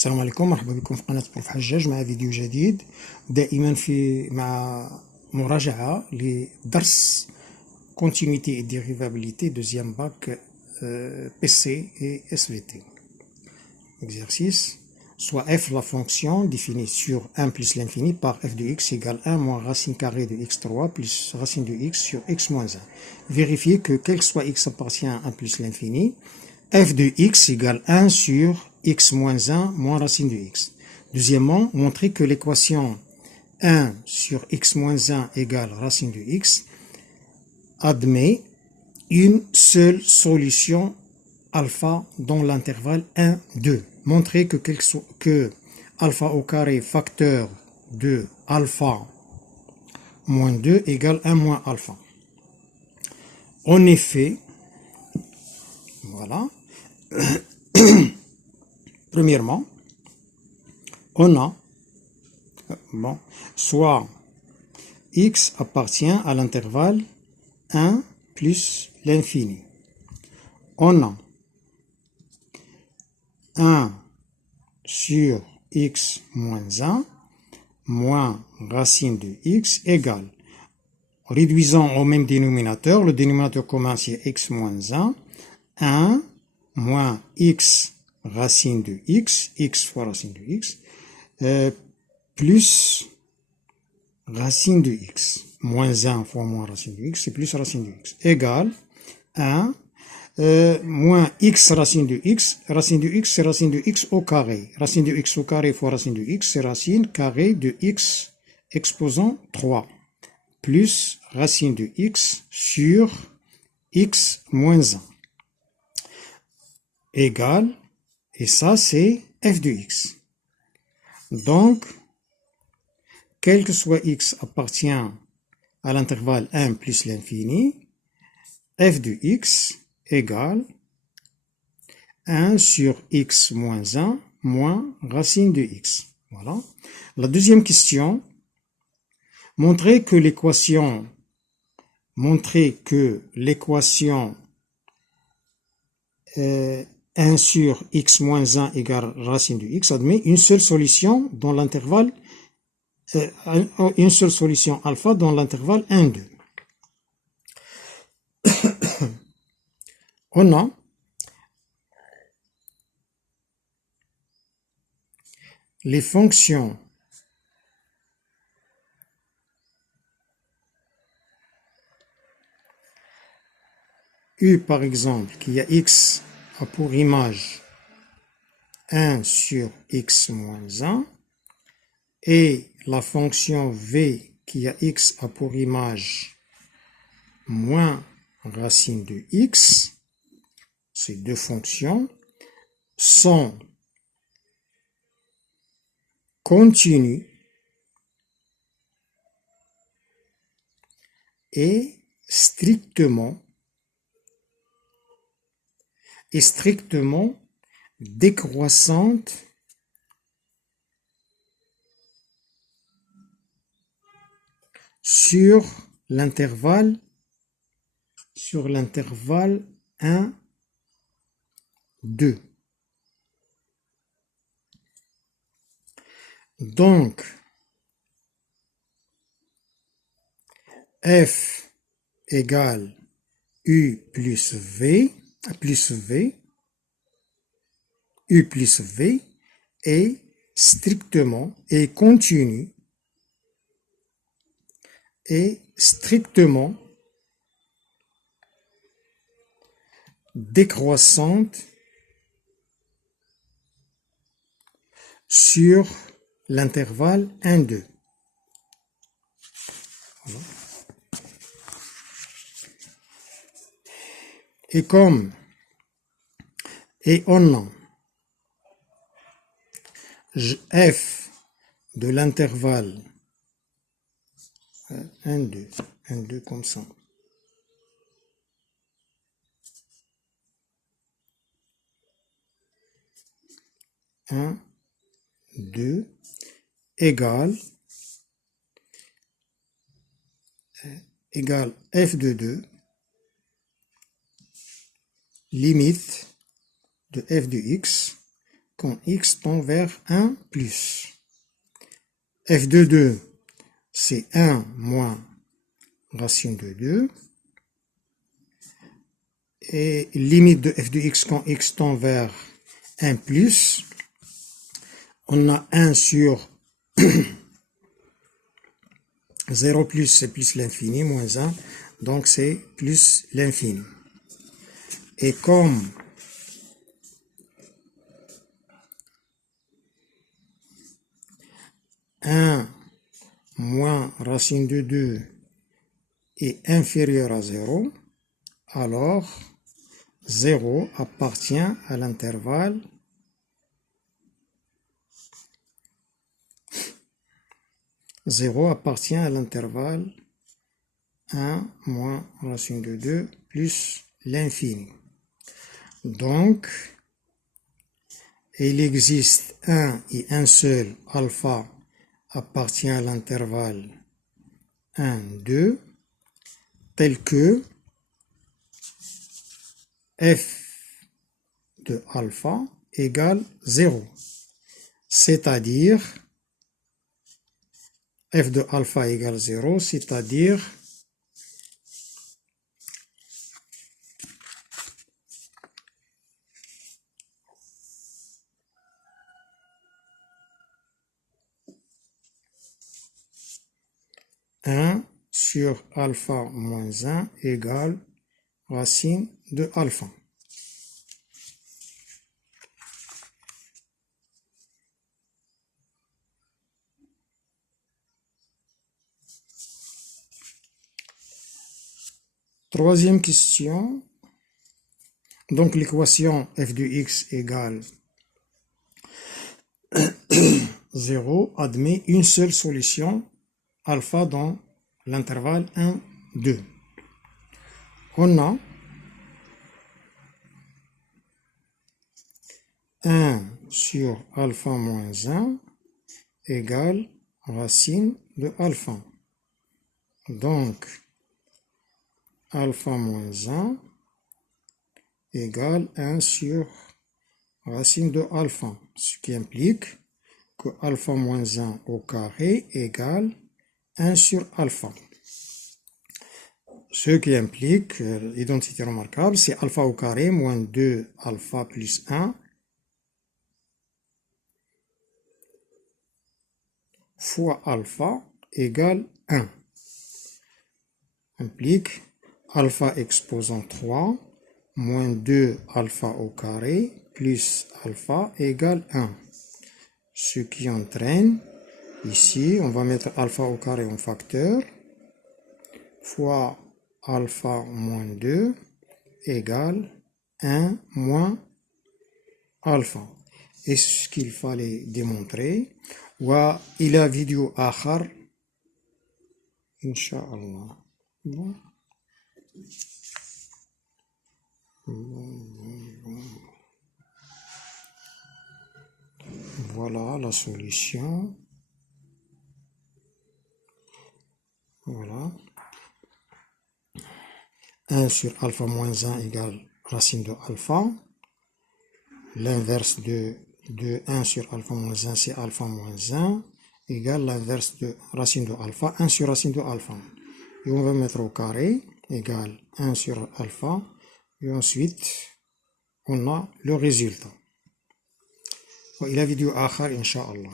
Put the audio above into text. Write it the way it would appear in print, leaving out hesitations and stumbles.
السلام عليكم، مرحبا بكم في قناة بروف حجاج مع فيديو جديد. دائما مع مراجعة لدرس Continuité et Dérivabilité deuxième bac PC et SVT. Exercice. Soit f la fonction définie sur 1 plus l'infini par f de x égale 1 moins racine carrée de x3 plus racine de x sur x moins 1. Vérifiez que quel que soit x appartient à 1 plus l'infini, f de x égale 1 sur x moins 1 moins racine de x. Deuxièmement, montrer que l'équation 1 sur x moins 1 égale racine de x admet une seule solution alpha dans l'intervalle 1, 2. Montrer que alpha au carré facteur de alpha moins 2 égale 1 moins alpha. En effet, voilà. Premièrement, on a soit x appartient à l'intervalle 1 plus l'infini. On a 1 sur x moins 1 moins racine de x égale, réduisant au même dénominateur, le dénominateur commun c'est x moins 1, 1 moins x racine de x, x fois racine de x, plus racine de x, moins 1 fois moins racine de x, c'est plus racine de x, égale 1 moins x racine de x c'est racine de x au carré, racine de x au carré fois racine de x c'est racine carrée de x exposant 3, plus racine de x sur x moins 1, égale, et ça c'est f de x. Donc, quel que soit x appartient à l'intervalle 1 plus l'infini, f de x égale 1 sur x moins 1 moins racine de x. Voilà. La deuxième question, montrer que l'équation 1 sur x moins 1 égale racine de x admet une seule solution dans l'intervalle une seule solution alpha dans l'intervalle 1, 2. On a les fonctions u par exemple qui a x a pour image 1 sur x moins 1 et la fonction v qui a x a pour image moins racine de x, ces deux fonctions sont continues et strictement décroissantes sur l'intervalle 1, 2. Donc, f égale u plus v est strictement et continue et strictement décroissante sur l'intervalle 1, 2. Voilà. Et on a f de l'intervalle 1, 2 comme ça. Un, 2 égale f de 2 limite de f de x quand x tend vers 1 plus. f de 2, c'est 1 moins racine de 2. Et limite de f de x quand x tend vers 1 plus, on a 1 sur 0 plus, c'est plus l'infini, moins 1, donc c'est plus l'infini. Et comme un moins racine de 2 est inférieur à 0, alors 0 appartient à l'intervalle 1 moins racine de 2 plus l'infini. Donc, il existe un et un seul alpha appartient à l'intervalle 1, 2, tel que f de alpha égale 0. C'est-à-dire, f de alpha égale 0, c'est-à-dire un sur alpha moins 1 égale racine de alpha. Troisième question. Donc l'équation f de x égale 0 admet une seule solution alpha dans l'intervalle 1, 2. On a 1 sur alpha moins 1 égale racine de alpha. Donc, alpha moins 1 égale 1 sur racine de alpha, ce qui implique que alpha moins 1 au carré égale 1 sur alpha. Ce qui implique l'identité remarquable, c'est alpha au carré moins 2 alpha plus 1 fois alpha égale 1. Implique alpha exposant 3 moins 2 alpha au carré plus alpha égale 1. Ce qui entraîne, ici, on va mettre alpha au carré en facteur, fois alpha moins 2 égale 1 moins alpha. Et ce qu'il fallait démontrer. وإلى فيديو آخر إن شاء الله. Voilà la solution. Voilà. 1 sur alpha moins 1 égale racine de alpha. L'inverse de 1 sur alpha moins 1, c'est alpha moins 1, égale l'inverse de racine de alpha, 1 sur racine de alpha. Et on va mettre au carré, égale 1 sur alpha, et ensuite, on a le résultat. وإلى فيديو آخر إن شاء الله.